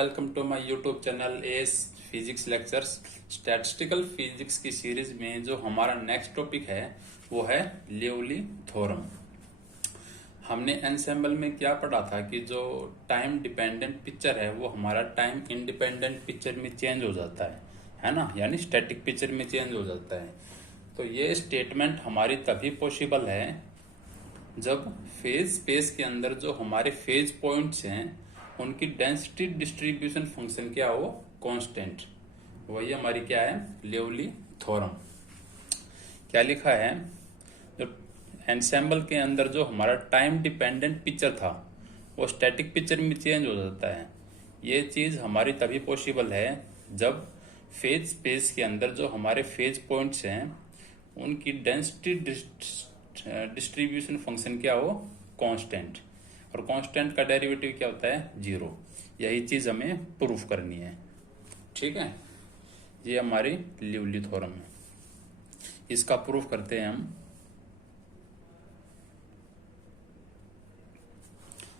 Welcome to my YouTube channel S physics lectures. Statistical physics की series में जो हमारा नेक्स्ट टॉपिक है वो है लियोली थ्योरम। हमने एनसेम्बल में क्या पढ़ा था कि जो टाइम डिपेंडेंट पिक्चर है वो हमारा टाइम इंडिपेंडेंट पिक्चर में चेंज हो जाता है ना, यानी स्टैटिक पिक्चर में चेंज हो जाता है। तो ये स्टेटमेंट हमारी तभी पॉसिबल है जब फेज स्पेस के अंदर जो हमारे फेज पॉइंट्स हैं उनकी डेंसिटी डिस्ट्रीब्यूशन फंक्शन क्या हो, कांस्टेंट। वही हमारी क्या है, लियोली थ्योरम। क्या लिखा है, जो एनसेम्बल के अंदर जो हमारा टाइम डिपेंडेंट पिक्चर था वो स्टैटिक पिक्चर में चेंज हो जाता है। ये चीज हमारी तभी पॉसिबल है जब फेज स्पेस के अंदर जो हमारे फेज पॉइंट्स हैं उनकी डेंसिटी डिस्ट्रीब्यूशन फंक्शन क्या हो, कांस्टेंट। और कांस्टेंट का डेरिवेटिव क्या होता है, 0। यही चीज हमें प्रूफ करनी है, ठीक है। ये हमारी लियोली थ्योरम है, इसका प्रूफ करते हैं हम।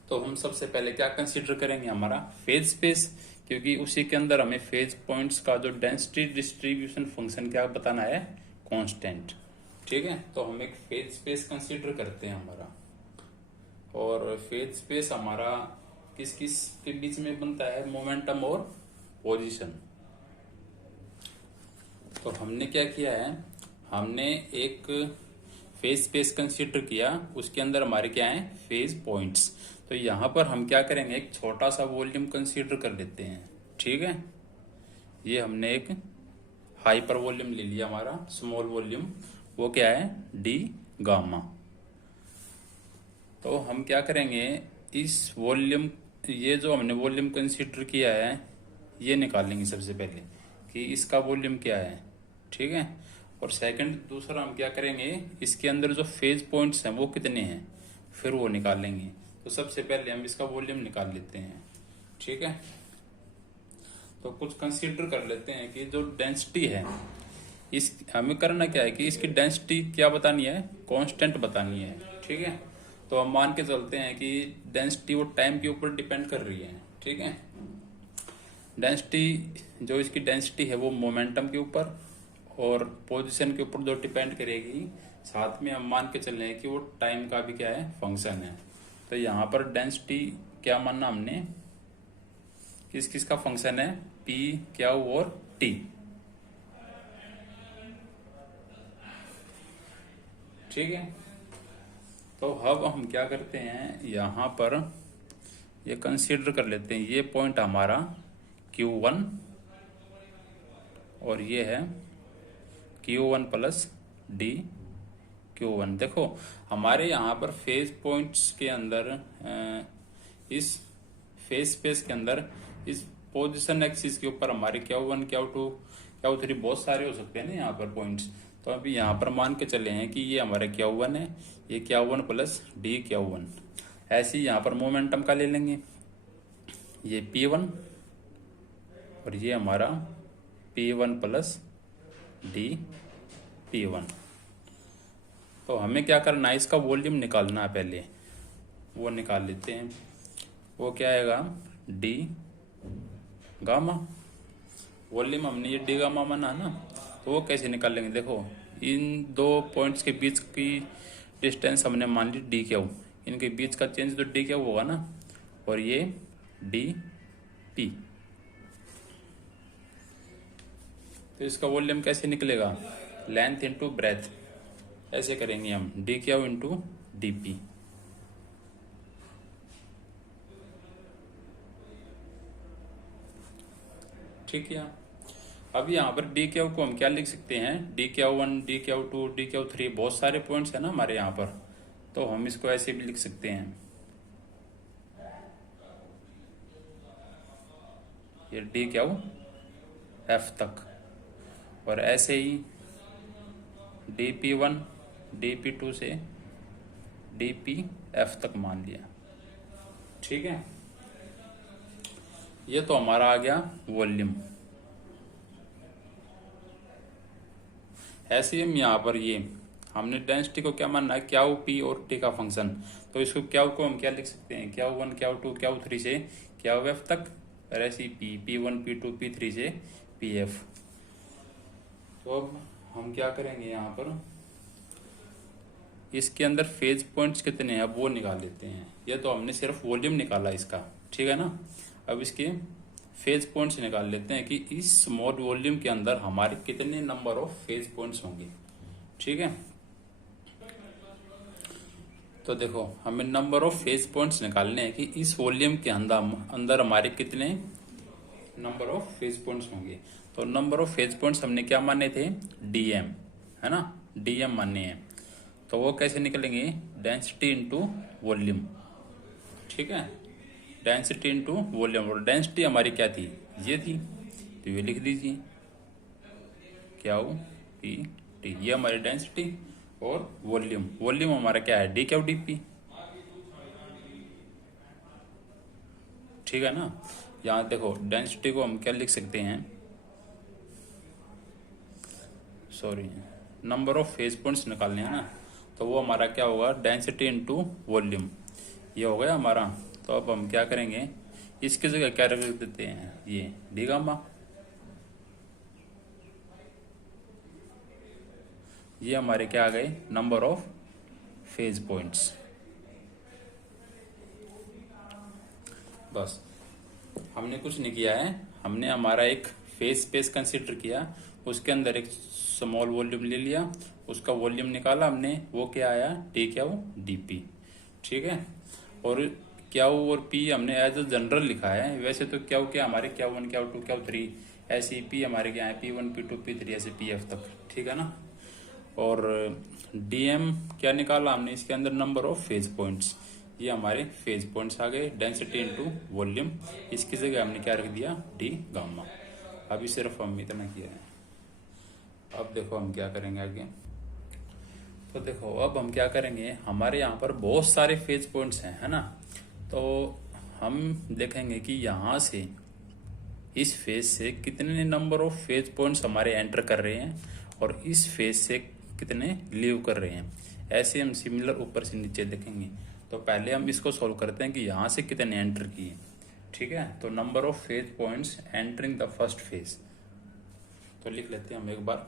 तो हम सबसे पहले क्या कंसीडर करेंगे, हमारा फेज स्पेस, क्योंकि उसी के अंदर हमें फेज पॉइंट्स का जो डेंसिटी डिस्ट्रीब्यूशन फंक्शन क्या बताना है, कांस्टेंट, ठीक है। तो हम एक फेज स्पेस कंसीडर करते हैं हमारा, और फेज स्पेस हमारा किस किस के बीच में बनता है, मोमेंटम और पोजीशन। तो हमने क्या किया है, हमने एक फेज स्पेस कंसीडर किया, उसके अंदर हमारे क्या है, फेज पॉइंट्स। तो यहां पर हम क्या करेंगे, एक छोटा सा वॉल्यूम कंसीडर कर लेते हैं, ठीक है। ये हमने एक हाइपर वॉल्यूम ले लिया, हमारा स्मॉल वॉल्यूम, वो क्या है, डी गामा। तो हम क्या करेंगे, इस वॉल्यूम, ये जो हमने वॉल्यूम कंसीडर किया है ये निकालेंगे सबसे पहले कि इसका वॉल्यूम क्या है, ठीक है। और सेकंड दूसरा हम क्या करेंगे, इसके अंदर जो फेज पॉइंट्स हैं वो कितने हैं, फिर वो निकालेंगे। तो सबसे पहले हम इसका वॉल्यूम निकाल लेते हैं, ठीक है। तो कुछ कंसीडर कर लेते हैं कि जो डेंसिटी है, इस हमें करना क्या है कि इसकी डेंसिटी क्या बतानी है, कांस्टेंट बतानी है, ठीक है। तो हम मान के चलते हैं कि डेंसिटी वो टाइम के ऊपर डिपेंड कर रही है, ठीक है। डेंसिटी, जो इसकी डेंसिटी है वो मोमेंटम के ऊपर और पोजीशन के ऊपर जो डिपेंड करेगी, साथ में हम मान के चल रहे हैं कि वो टाइम का भी क्या है, फंक्शन है। तो यहाँ पर डेंसिटी क्या मानना हमने, किस किस का फंक्शन है, पी, क्यू और टी, ठीक है। तो अब हम क्या करते हैं, यहाँ पर ये कंसीडर कर लेते हैं, ये पॉइंट हमारा Q1 और ये है Q1 प्लस डी Q1। देखो हमारे यहाँ पर फेज पॉइंट्स के अंदर, इस फेज स्पेस के अंदर, इस पोजीशन एक्सिस के ऊपर हमारे Q1 Q2 Q3 बहुत सारे हो सकते हैं ना यहाँ पर पॉइंट्स। तो अभी यहाँ पर मान के चले हैं कि ये हमारा Q1 है, ये Q1 प्लस डी Q1। ऐसे ही यहाँ पर मोमेंटम का ले लेंगे, ये P1 और ये हमारा P1 प्लस डी P1। तो हमें क्या करना है, इसका वॉल्यूम निकालना है, पहले वो निकाल लेते हैं। वो क्या आएगा, डी गामा। वॉल्यूम हमने ये डी गामा माना ना, तो वो कैसे निकालेंगे, देखो इन दो पॉइंट्स के बीच की डिस्टेंस हमने मान ली डी क्यू, इनके बीच का चेंज तो डी क्यू होगा ना, और ये डी पी। तो इसका वॉल्यूम कैसे निकलेगा, लेंथ इंटू ब्रेथ, ऐसे करेंगे हम, D Q into D P. ठीक है। अब यहाँ पर डी क्यू को हम क्या लिख सकते हैं, DQ1, DQ2, DQ3, बहुत सारे पॉइंट्स है ना हमारे यहाँ पर, तो हम इसको ऐसे भी लिख सकते हैं, ये DQF तक, और ऐसे ही DP1, DP2 से DPF तक मान लिया, ठीक है। ये तो हमारा आ गया वॉल्यूम। ऐसे ही हम यहाँ पर ये हमने डेंसिटी को क्या मानना है, क्यू पी और टी का फंक्शन। तो इसको क्यू को हम क्या लिख सकते हैं, Q1 Q2 Q3 से Qf तक, और ऐसे P1 P2 P3 से PF। तो अब हम क्या करेंगे यहाँ पर, इसके अंदर फेज पॉइंट्स कितने हैं अब वो निकाल लेते हैं। ये तो हमने सिर्फ वॉल्यूम निकाला इसका, ठीक है ना। अब इसके फेज पॉइंट्स निकाल लेते हैं कि इस स्मॉल वॉल्यूम के अंदर हमारे कितने नंबर ऑफ फेज पॉइंट्स होंगे, ठीक है। तो देखो हमें नंबर ऑफ फेज पॉइंट्स निकालने हैं कि इस वॉल्यूम के अंदर हमारे कितने नंबर ऑफ फेज पॉइंट्स होंगे। तो नंबर ऑफ फेज पॉइंट्स हमने क्या माने थे, DM, है ना, DM माने हैं। तो वो कैसे निकलेंगे, डेंसिटी इंटू वॉल्यूम, ठीक है, डेंसिटी इंटू वॉल्यूम। और डेंसिटी हमारी क्या थी, ये थी, तो ये लिख दीजिए क्या P/T, ये हमारी डेंसिटी। और वॉल्यूम हमारा क्या है, D/dP, ठीक है ना। यहाँ देखो डेंसिटी को हम क्या लिख सकते हैं, sorry, number of phase points निकालने हैं ना, तो वो हमारा क्या होगा, डेंसिटी इंटू वॉल्यूम, ये हो गया हमारा। तो अब हम क्या करेंगे, इसकी जगह क्या रख देते हैं, ये D गामा। ये हमारे क्या आ गए, नंबर ऑफ फेज पॉइंट्स। बस हमने कुछ नहीं किया है, हमने हमारा एक फेज स्पेस कंसीडर किया, उसके अंदर एक स्मॉल वॉल्यूम ले लिया, उसका वॉल्यूम निकाला हमने, वो क्या आया, D/dP, ठीक है। और Q और P हमने एज अ जनरल लिखा है, वैसे तो Q क्या हमारे Q1 Q2 Q3, ऐसे P हमारे क्या है P1 P2 P3 ऐसे PF तक, ठीक है ना। और DM क्या निकाला हमने, इसके अंदर नंबर ऑफ फेज पॉइंट्स, ये हमारे फेज पॉइंट्स आ गए, डेंसिटी इनटू वॉल्यूम, इसकी जगह हमने क्या रख दिया, D गामा। अभी सिर्फ हम इतना किया है। अब देखो हम क्या करेंगे आगे। तो देखो अब हम क्या करेंगे, हमारे यहाँ पर बहुत सारे फेज पॉइंट्स हैं, है ना। तो हम देखेंगे कि यहाँ से इस फेज से कितने नंबर ऑफ फेज पॉइंट्स हमारे एंटर कर रहे हैं और इस फेज से कितने लीव कर रहे हैं। ऐसे हम सिमिलर ऊपर से नीचे देखेंगे। तो पहले हम इसको सॉल्व करते हैं कि यहाँ से कितने एंटर किए, ठीक है। तो number of phase points entering the first phase, तो लिख लेते हैं हम एक बार।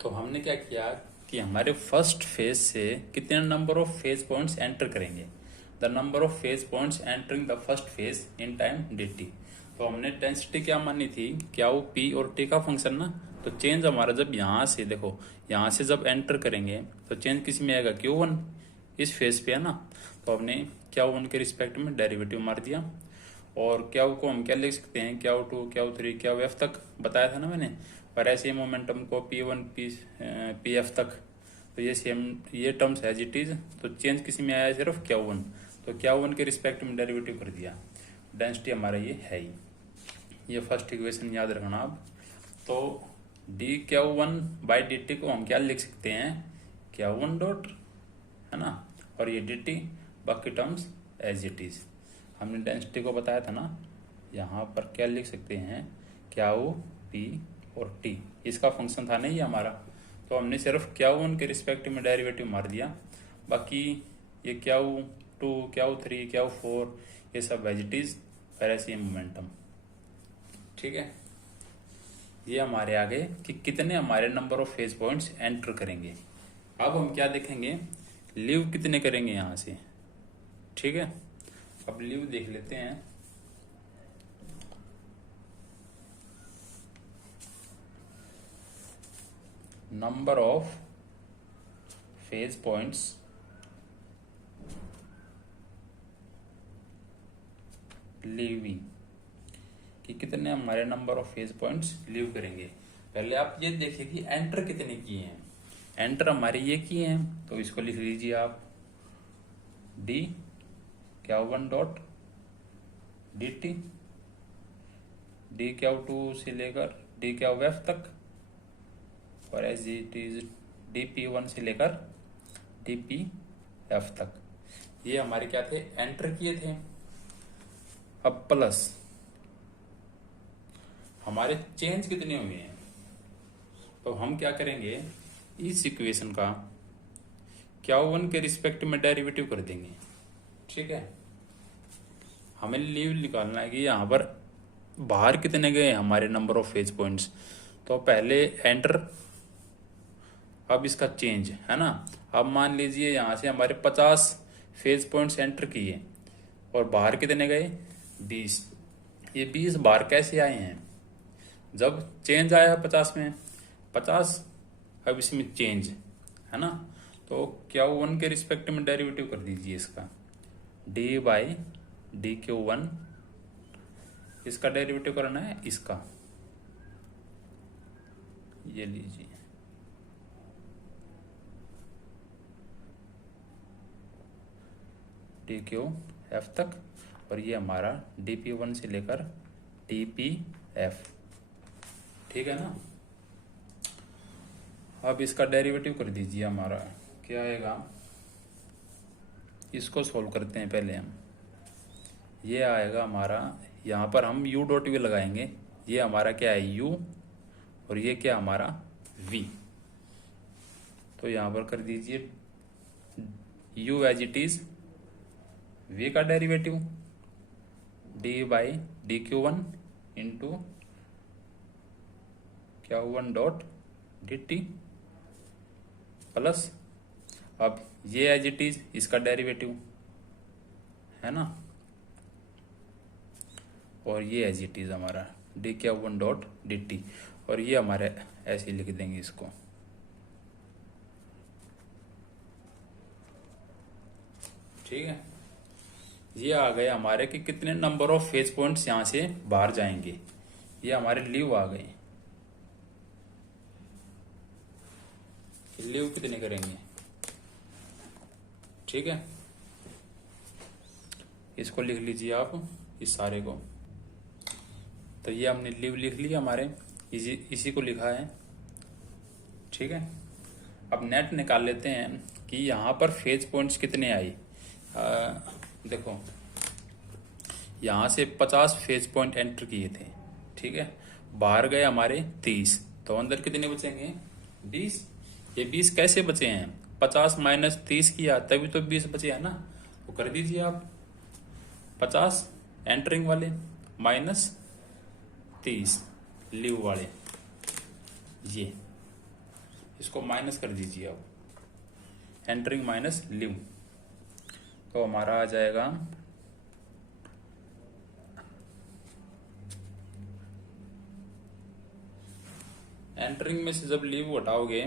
तो हमने क्या किया कि हमारे फर्स्ट फेज से कितने number of phase points enter करेंगे, the number of phase points entering the first phase in time dt। तो हमने डेंसिटी क्या मानी थी, क्या वो P और T का फंक्शन ना। तो चेंज हमारा जब यहाँ से देखो, यहाँ से जब एंटर करेंगे तो चेंज किस में आएगा, Q1, इस फेज पे है ना। तो हमने Q1 के रिस्पेक्ट में डेरिवेटिव मार दिया। और Q को हम क्या लिख सकते हैं, Q2 Q3 Qf तक बताया था ना मैंने। और ऐसे मोमेंटम को P1 PF तक, तो ये सेम ये टर्म्स एज इट इज। तो चेंज किसी में आया सिर्फ Q1, तो Q1 के रिस्पेक्ट में डेरिवेटिव कर दिया। डेंसिटी हमारा ये है ही, ये फर्स्ट इक्वेशन याद रखना आप। तो dQ1/dt को हम क्या लिख सकते हैं, Q1 डॉट, है ना, और ये dt, बाकी टर्म्स एज इट इज। हमने डेंसिटी को बताया था ना, यहाँ पर क्या लिख सकते हैं, Q, P और T, इसका फंक्शन था नहीं हमारा। तो हमने सिर्फ Q1 के रिस्पेक्ट में डेरिवेटिव मार दिया, बाकी ये Q2 Q3 Q4 ये सब एज इट इज, और ऐसे मोमेंटम, ठीक है। ये हमारे आगे कि कितने हमारे number of phase points enter करेंगे। अब हम क्या देखेंगे, लीव कितने करेंगे यहाँ से, ठीक है। अब लीव देख लेते हैं। Number of phase points leaving, कि कितने हमारे number of phase points leave करेंगे। पहले आप ये देखिए कि एंटर कितने किए हैं। एंटर हमारे ये किए हैं, तो इसको लिख लीजिए आप, dQ1 डॉट dt, dQ2 से लेकर dQf तक, और एज इट इज dP1 से लेकर dPf तक। ये हमारे क्या थे, एंटर किए थे। अब प्लस हमारे चेंज कितने हुए हैं, तो हम क्या करेंगे, इस इक्वेशन का Q1 के रिस्पेक्ट में डेरिवेटिव कर देंगे, ठीक है। हमें लीव निकालना है कि यहाँ पर बाहर कितने गए हमारे नंबर ऑफ फेज पॉइंट्स। तो पहले एंटर, अब इसका चेंज है ना। अब मान लीजिए यहाँ से हमारे 50 फेज पॉइंट्स एंटर किए और बाहर कितने गए 20। ये 20 बाहर कैसे आए हैं, जब चेंज आया है 50 में 50, अब इसमें चेंज है ना। तो Q1 के रिस्पेक्ट में डेरिवेटिव कर दीजिए इसका, डी बाई डी Q1, इसका डेरिवेटिव करना है इसका, ये लीजिए डी क्यू एफ तक, और ये हमारा DP1 से लेकर DPF, ठीक है ना। अब इसका डेरिवेटिव कर दीजिए, हमारा क्या आएगा, इसको सॉल्व करते हैं पहले हम। ये आएगा हमारा, यहाँ पर हम u डॉट वी लगाएंगे, ये हमारा क्या है u, और ये क्या हमारा v। तो यहाँ पर कर दीजिए u as it is, v का derivative d by D Q1 into Q1 dot D T, plus अब ये एज इट इज इसका डेरिवेटिव है ना, और ये एज इट इज हमारा D Q1 dot D T, और ये हमारे ऐसे ही लिख देंगे इसको, ठीक है। ये आ गए हमारे कि कितने नंबर ऑफ फेज पॉइंट्स यहाँ से बाहर जाएंगे, ये हमारे लीव आ गए। लीव कितने करेंगे, ठीक है। इसको लिख लीजिए आप, इस सारे को। तो ये हमने लीव लिख लिया हमारे, इसी को लिखा है, ठीक है। अब नेट निकाल लेते हैं कि यहाँ पर फेज पॉइंट्स कितने आई। देखो यहाँ से 50 फेज पॉइंट एंटर किए थे, ठीक है। बाहर गए हमारे 30, तो अंदर कितने बचेंगे 20। ये 20 कैसे बचे हैं, 50 माइनस 30 किया तभी तो 20 बचे हैं ना। तो कर दीजिए आप 50 एंटरिंग वाले माइनस 30 लीव वाले, ये इसको माइनस कर दीजिए आप, एंटरिंग माइनस लीव। तो हमारा आ जाएगा एंटरिंग में से जब लीव हटाओगे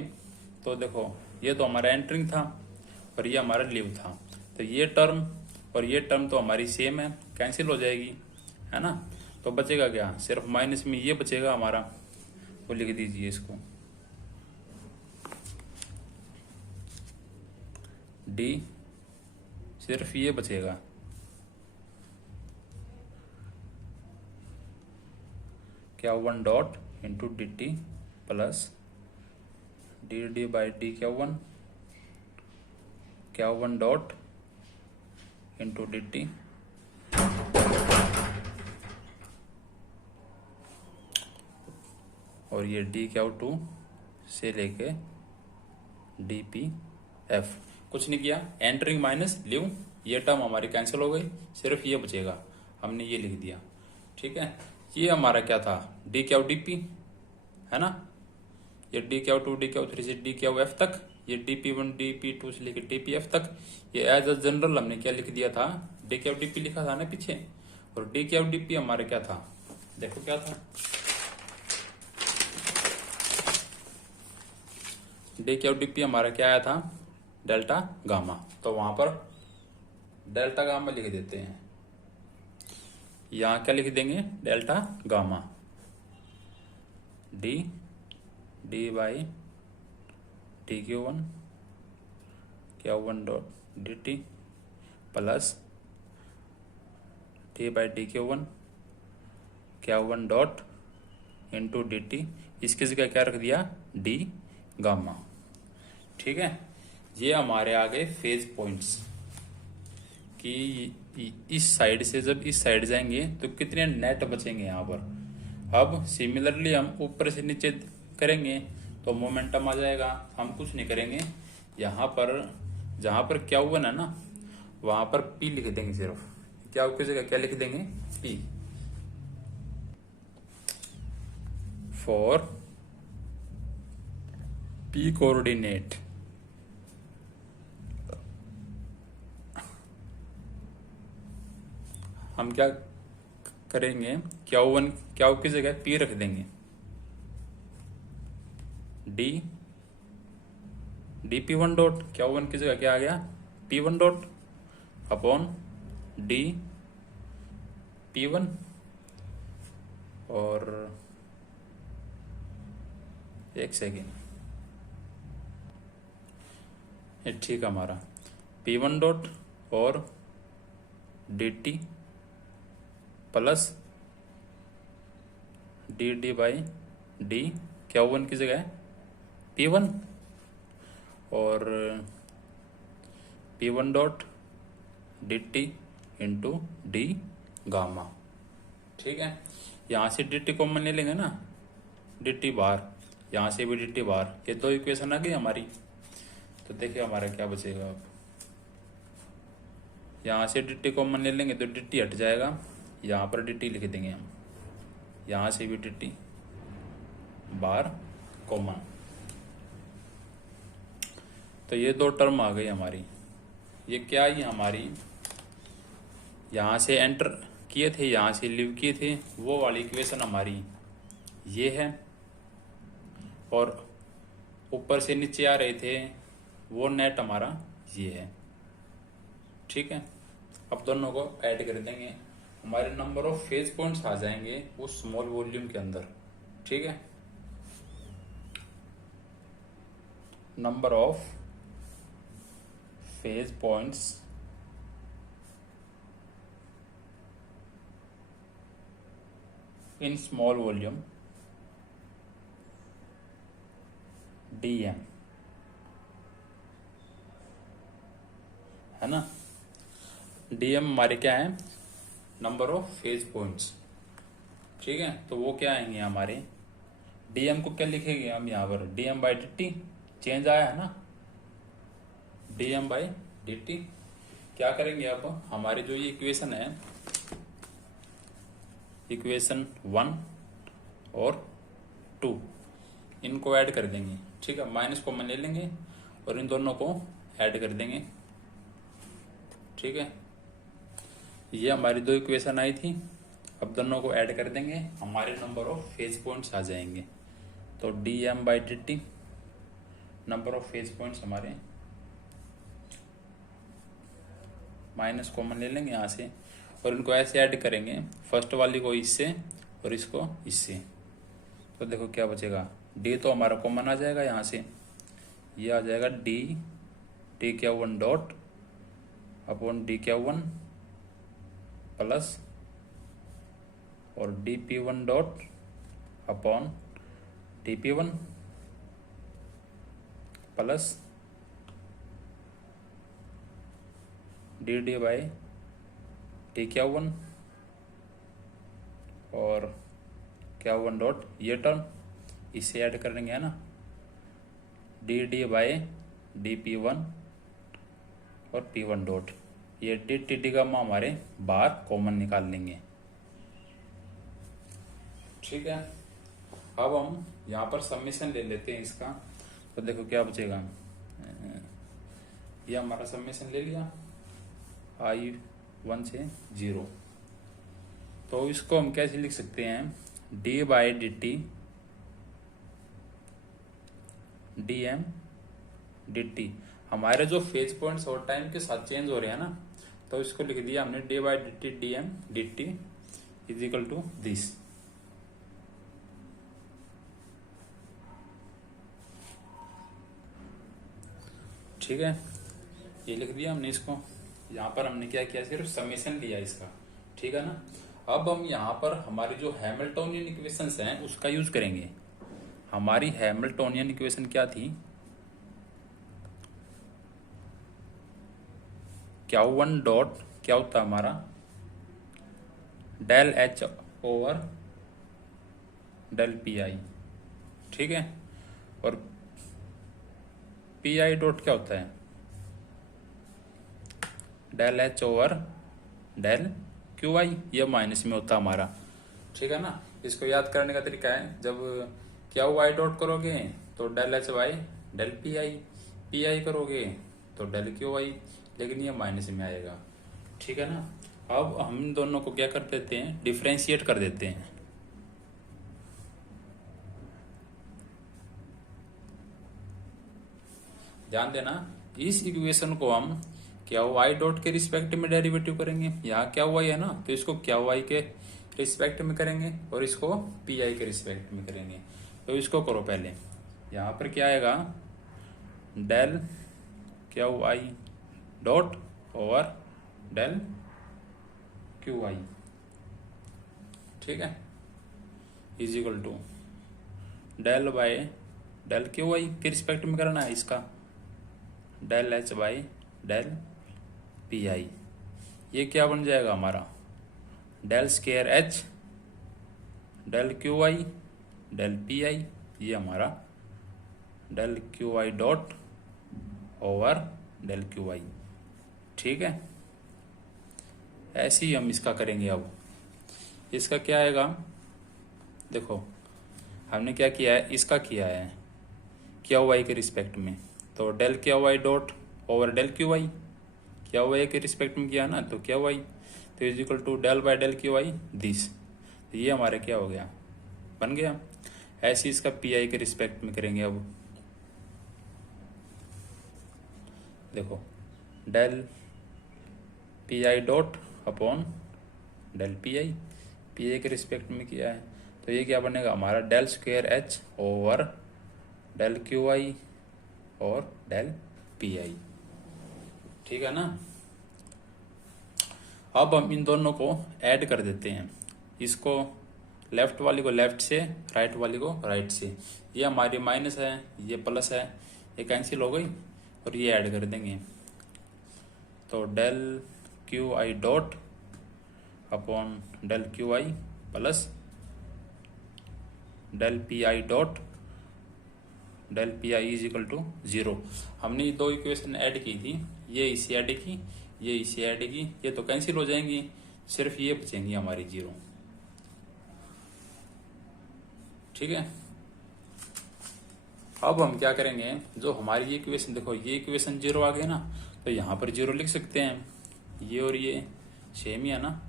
तो देखो ये तो हमारा एंटरिंग था और ये हमारा लीव था, तो ये टर्म और ये टर्म तो हमारी सेम है, कैंसिल हो जाएगी है ना। तो बचेगा क्या, सिर्फ माइनस में ये बचेगा हमारा, वो लिख दीजिए इसको, डी सिर्फ ये बचेगा, Q1 dot into D T plus D D by D Q1 dot into D T, और ये DQ2 से लेके DPF। कुछ नहीं किया, एंटरिंग माइनस लीव, ये टर्म हमारी कैंसिल हो गई, सिर्फ ये बचेगा, हमने ये लिख दिया, ठीक है। ये हमारा क्या था DQDP है ना, ये DQ2 DQ3 से DQF तक, ये DP1 DP2 से लेके DPF तक। ये एज अ जनरल हमने क्या लिख दिया था, DQDP लिखा था ना पीछे, और DQDP हमारा क्या था, देखो क्या था, DQDP हमारा क्या आया था, डेल्टा गामा। तो वहां पर डेल्टा गामा लिख देते हैं, यहाँ क्या लिख देंगे, delta gamma, D D by D Q1 Q1 dot D T plus D by D Q1 dot into D T, इसकी जगह क्या रख दिया, डी गामा, ठीक है। ये हमारे आ गए फेज पॉइंट्स कि इस साइड से जब इस साइड जाएंगे तो कितने नेट बचेंगे यहाँ पर। अब सिमिलरली हम ऊपर से नीचे करेंगे तो मोमेंटम आ जाएगा। हम कुछ नहीं करेंगे, यहाँ पर जहाँ पर Q1 है ना वहाँ पर P लिख देंगे सिर्फ, क्यू की जगह क्या लिख देंगे, पी। फॉर पी कोऑर्डिनेट हम क्या करेंगे, क्यू की जगह पी रख देंगे, D p one dot, Q one की जगह क्या आ गया, P one dot upon d p one, और एक सेकेंड, ये ठीक है हमारा पी वन डॉट और D T plus D D by D, q one की जगह पी वन और p one dot D T into D gamma. ठीक है, यहाँ से डी टी कॉमन ले लेंगे ना, डी टी बार, यहाँ से भी डी टी बार, ये दो इक्वेशन आ गई हमारी। तो देखिए हमारा क्या बचेगा, अब यहाँ से डी टी कॉमन ले लेंगे तो डी टी हट जाएगा, यहाँ पर डी टी लिख देंगे हम, यहाँ से भी डी टी बार कॉमन। तो ये दो टर्म आ गई हमारी। ये क्या ही हमारी यहाँ से एंटर किए थे, यहाँ से लीव किए थे, वो वाली इक्वेशन हमारी ये है, और ऊपर से नीचे आ रहे थे वो नेट हमारा ये है। ठीक है, अब दोनों को ऐड कर देंगे, हमारे नंबर ऑफ फेज पॉइंट्स आ जाएंगे उस स्मॉल वॉल्यूम के अंदर। ठीक है, number of phase points in small volume DM है ना, DM हमारे क्या है, नंबर ऑफ फेज पॉइंट्स। ठीक है, तो वो क्या आएंगे हमारे, DM को क्या लिखेंगे हम यहाँ पर, DM बाई dt, चेंज आया है ना, DM बाई dt। क्या करेंगे अब, हमारी जो ये इक्वेशन है, इक्वेशन 1 और 2, इनको ऐड कर देंगे। ठीक है, माइनस कॉमन ले लेंगे और इन दोनों को ऐड कर देंगे। ठीक है, ये हमारी दो इक्वेशन आई थी, अब दोनों को ऐड कर देंगे, हमारे नंबर ऑफ फेज पॉइंट्स आ जाएंगे। तो DM by dt, number of phase points हमारे, माइनस कॉमन ले लेंगे यहाँ से और इनको ऐसे ऐड करेंगे, फर्स्ट वाली को इससे और इसको इससे। तो देखो क्या बचेगा, डी तो हमारा कॉमन आ जाएगा यहाँ से, ये आ जाएगा d q one dot upon d q one plus और d p one dot upon d p one plus D D by D q one और क्यू वन डॉट, ये टर्म इससे ऐड करेंगे है ना, d D by D p one और p one dot, ये d t d का हमारे बाहर कॉमन निकाल लेंगे। ठीक है, अब हम यहाँ पर समेशन ले लेते हैं इसका। तो देखो क्या बचेगा, ये हमारा समेशन ले लिया I1 से 0। तो इसको हम कैसे लिख सकते हैं, D by D T DM dt, हमारे जो फेज पॉइंट्स और टाइम के साथ चेंज हो रहे हैं ना, तो इसको लिख दिया हमने D by D T DM dt is equal to this. ठीक है, ये लिख दिया हमने इसको। यहाँ पर हमने क्या किया, सिर्फ समेशन लिया इसका। ठीक है ना, अब हम यहाँ पर हमारी जो हैमिल्टोनियन इक्वेशंस हैं उसका यूज करेंगे। हमारी हैमिल्टोनियन इक्वेशन क्या थी, क्यू वन डॉट क्या होता हमारा, del H over del PI। ठीक है, और PI डॉट क्या होता है, del H over del Q I, ये माइनस में होता हमारा। ठीक है ना। इसको याद करने का तरीका है, जब क्यू आई डॉट करोगे तो del H Y del P I करोगे तो डेल क्यू आई, लेकिन ये माइनस में आएगा। ठीक है ना। अब हम इन दोनों को क्या कर देते हैं, डिफ्रेंशिएट कर देते हैं। ध्यान देना, इस इक्वेशन को हम क्या वाई डॉट के रिस्पेक्ट में डेरिवेटिव करेंगे। यहाँ क्या वाई है ना, तो इसको क्या वाई के रिस्पेक्ट में करेंगे और इसको पी आई के रिस्पेक्ट में करेंगे। तो इसको करो पहले। यहाँ पर क्या आएगा, डेल क्या Y dot over del Q I, ठीक है, is equal to del by del Q I के रिस्पेक्ट में करना है इसका, del H by del P I. ये क्या बन जाएगा हमारा, del square H del Q I del P I, ये हमारा del Q I dot over del Q I. ठीक है, ऐसे ही हम इसका करेंगे। अब इसका क्या आएगा, देखो हमने क्या किया है, इसका किया है क्यू वाई के रिस्पेक्ट में, तो del Q Y dot over del Q Y, Q Y के रिस्पेक्ट में किया ना, तो क्यू वाई तो is equal to del by del Q Y this, तो ये हमारे क्या हो गया, बन गया। ऐसे इसका पी आई के रिस्पेक्ट में करेंगे। अब देखो del P I dot upon del P I के रिस्पेक्ट में किया है, तो ये क्या बनेगा हमारा, del square H over del Q I और डेल पी आई। ठीक है ना। अब हम इन दोनों को ऐड कर देते हैं, इसको लेफ्ट वाली को लेफ्ट से, राइट वाली को राइट से। ये हमारी माइनस है, ये प्लस है, ये कैंसिल हो गई और ये ऐड कर देंगे। तो del Q I dot upon del Q I plus del P I dot del P I is equal to 0। हमने ये दो इक्वेशन ऐड की थी, ये इसे ऐड की, ये इसे ऐड की, ये तो कैंसिल हो जाएंगी, सिर्फ ये बचेंगी हमारी 0। ठीक है। अब हम क्या करेंगे, जो हमारी ये इक्वेशन, देखो ये इक्वेशन 0 आ गए ना, तो यहाँ पर 0 लिख सकते हैं। ये और ये सेम ही है ना,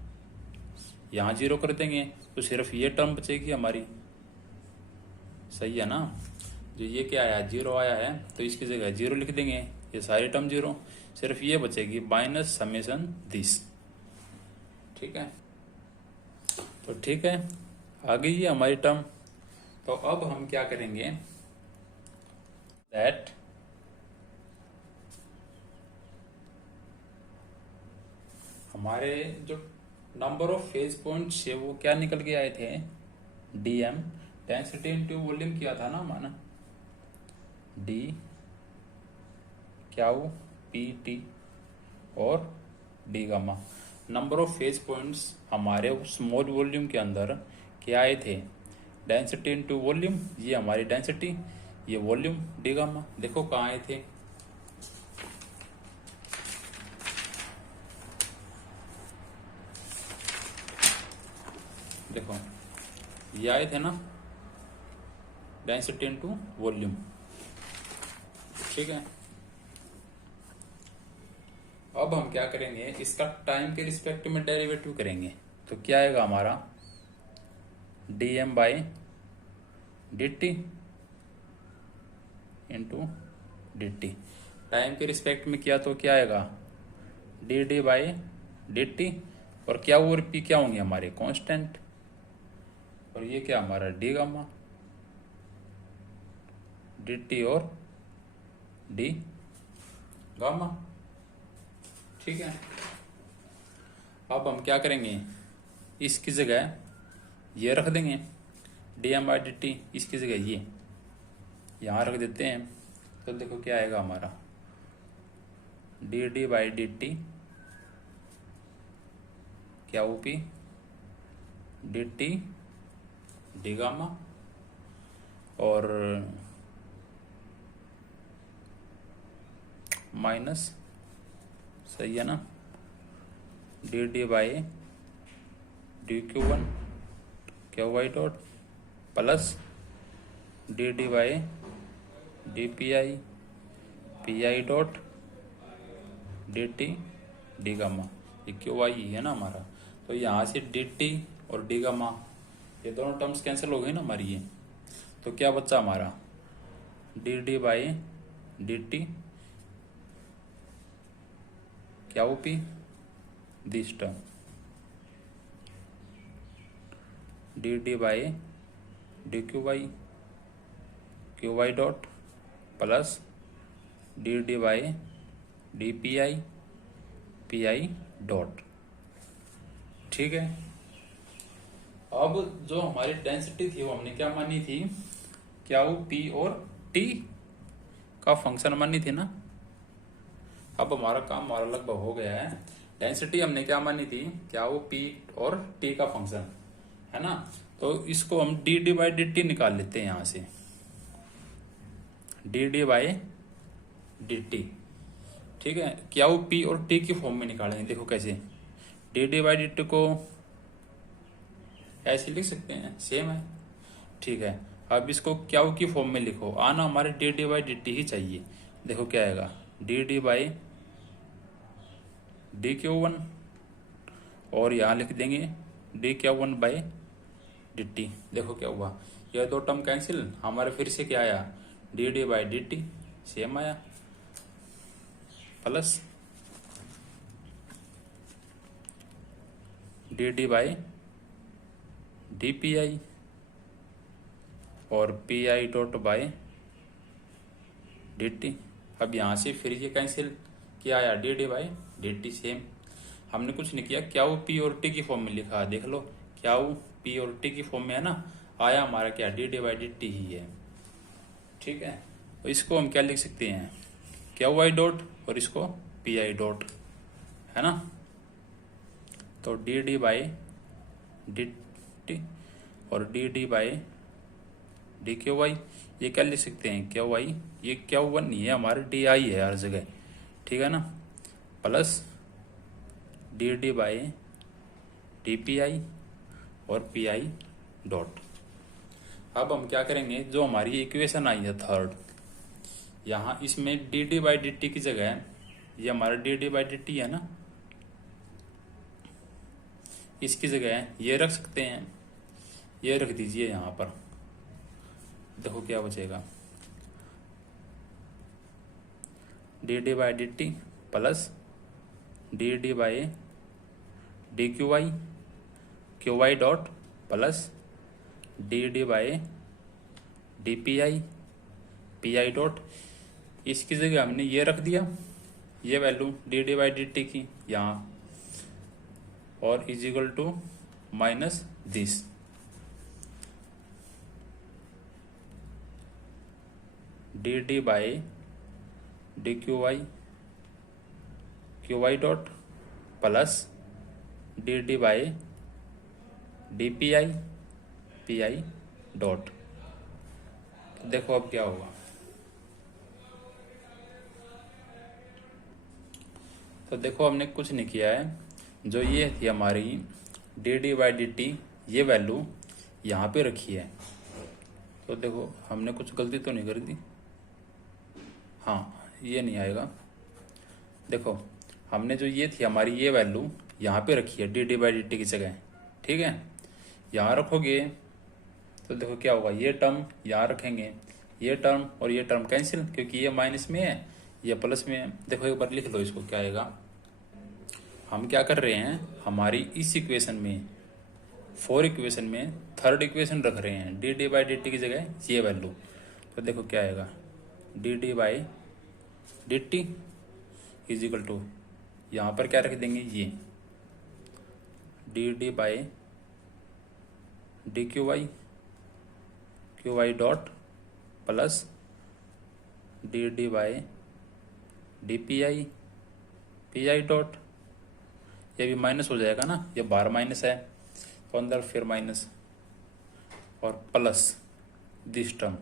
यहाँ 0 कर देंगे तो सिर्फ ये टर्म बचेगी हमारी। सही है ना। जो ये क्या आया, 0 आया है, तो इसकी जगह 0 लिख देंगे, ये सारी टर्म 0, सिर्फ ये बचेगी माइनस समेशन दिस। ठीक है। तो ठीक है, आ गई ये हमारी टर्म। तो अब हम क्या करेंगे, दैट हमारे जो नंबर ऑफ फेज पॉइंट्स है वो क्या निकल के आए थे, डीएम डेंसिटी इनटू वॉल्यूम किया था ना हमारा, डी क्यू पी टी और d gamma. Number of phase points हमारे स्मॉल वॉल्यूम के अंदर क्या आए थे, डेंसिटी इनटू वॉल्यूम, ये हमारी डेंसिटी, ये वॉल्यूम डी गामा। देखो कहाँ आए थे, देखो ये आए थे ना, डेंसिटी इनटू वॉल्यूम। ठीक है। अब हम क्या करेंगे, इसका टाइम के रिस्पेक्ट में डेरिवेटिव करेंगे, तो क्या आएगा हमारा, D M by D T into D T. Time के रिस्पेक्ट में किया तो क्या आएगा, D D by D T, और क्या और पी क्या होंगे हमारे कांस्टेंट, और ये क्या हमारा डी गामा, डी टी और डी गामा। ठीक है। अब हम क्या करेंगे, इसकी जगह ये रख देंगे, D M by D T, इसकी जगह ये यहाँ रख देते हैं, तो देखो क्या आएगा हमारा, D D by D T क्या o p d t d gamma, और माइनस, सही है ना, d D by D q one q Y dot plus D D by D P I dot D t d gamma. ये q y है ना हमारा, तो यहाँ से डी टी और डी गामा ये दोनों टर्म्स कैंसिल हो गई ना हमारी ये। तो क्या बचा हमारा D D by D T क्या वो P this term D D by D Q Y dot plus D D by D P I dot. ठीक है, अब जो हमारी डेंसिटी थी वो हमने क्या मानी थी, क्या वो पी और टी का फंक्शन मानी थी ना। अब हमारा काम हमारा लगभग हो गया है। डेंसिटी हमने क्या मानी थी, क्या वो पी और टी का फंक्शन है ना। तो इसको हम D D by D T निकाल लेते हैं यहां से, D D by D T. ठीक है, क्या वो पी और टी की फॉर्म में निकालेंगे। देखो कैसे, D D by D T को ऐसे लिख सकते हैं, सेम है। ठीक है, अब इसको क्या की फॉर्म में लिखो, आना हमारे d D by D t ही चाहिए। देखो क्या आएगा, D D by D q one और यहाँ लिख देंगे d q one by D t. देखो क्या हुआ, यह दो टर्म कैंसिल, हमारे फिर से क्या आया d D by D t same आया, plus D D by D P i और p I dot by D t. अब यहाँ से फिर ये कैंसिल, क्या आया d D by D t same. हमने कुछ नहीं किया, क्या वो पी और टी की फॉर्म में लिखा, देख लो क्या वो पी और टी की फॉर्म में है ना, आया हमारा क्या d D by D t ही है। ठीक है, तो इसको हम क्या लिख सकते हैं, क्या वाई डॉट और इसको पी आई डॉट है ना। तो d D by D T और d D by D Q y, ये क्या लिख सकते हैं क्यू वाई, ये क्यू वन नहीं है हमारे डी आई है हर जगह। ठीक है ना, plus D D by D P i और पी आई डॉट। अब हम क्या करेंगे, जो हमारी इक्वेशन आई है थर्ड, यहाँ इसमें D D by D T की जगह ये हमारा D D by D T है ना, इसकी जगह ये रख सकते हैं, ये रख दीजिए यहाँ पर। देखो क्या बचेगा, D D by D T plus D D by D Q Y dot plus D D by D P I dot. इसकी जगह हमने ये रख दिया, ये value D D by D T की यहाँ, और is equal to minus this D D by D Q Y dot plus D D by D P I dot. देखो अब क्या होगा, तो देखो हमने कुछ नहीं किया है, जो ये थी हमारी D D by D T, ये वैल्यू यहाँ पे रखी है। तो देखो हमने कुछ गलती तो नहीं कर दी, हाँ ये नहीं आएगा। देखो हमने जो ये थी हमारी ये वैल्यू यहाँ पे रखी है D D by D T की जगह। ठीक है, यहाँ रखोगे तो देखो क्या होगा, ये टर्म यहाँ रखेंगे, ये टर्म और ये टर्म कैंसिल, क्योंकि ये माइनस में है ये प्लस में है। देखो एक बार लिख लो इसको, क्या आएगा, हम क्या कर रहे हैं, हमारी इस इक्वेशन में फोर इक्वेशन में थर्ड इक्वेशन रख रहे हैं, D D by D T की जगह ये वैल्यू। तो देखो क्या आएगा, D D by D T is equal to, यहाँ पर क्या रख देंगे, ये D D by D Q Y dot plus D D by D P I dot. ये भी माइनस हो जाएगा ना, ये बाहर माइनस है तो अंदर फिर माइनस और प्लस दिस टर्म।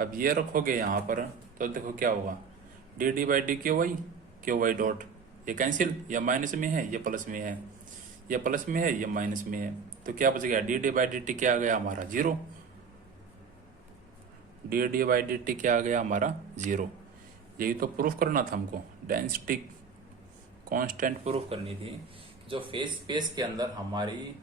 अब ये रखोगे यहाँ पर तो देखो क्या होगा, D D by D Q Y dot ये कैंसिल, या माइनस में है, ये प्लस में है, ये प्लस में है, ये माइनस में है, तो क्या बच गया, D D by D T क्या आ गया हमारा, zero. D D by D T क्या आ गया हमारा, जीरो। यही तो प्रूफ करना था हमको, डेंसिटी कांस्टेंट प्रूफ करनी थी। जो फेज स्पेस के अंदर हमारी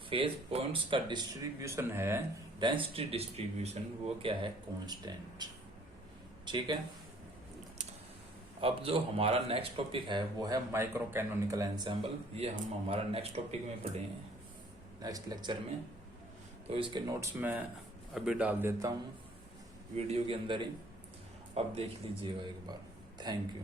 फेज पॉइंट्स का डिस्ट्रीब्यूशन है, डेंसिटी डिस्ट्रीब्यूशन, वो क्या है, कांस्टेंट। ठीक है। अब जो हमारा नेक्स्ट टॉपिक है वो है माइक्रो कैनोनिकल एंसेंबल। ये हम हमारा नेक्स्ट टॉपिक में पढ़ेंगे, नेक्स्ट लेक्चर में। तो इसके नोट्स मैं अभी डाल देता हूँ वीडियो के अंदर ही, अब देख लीजिएगा एक बार। Thank you.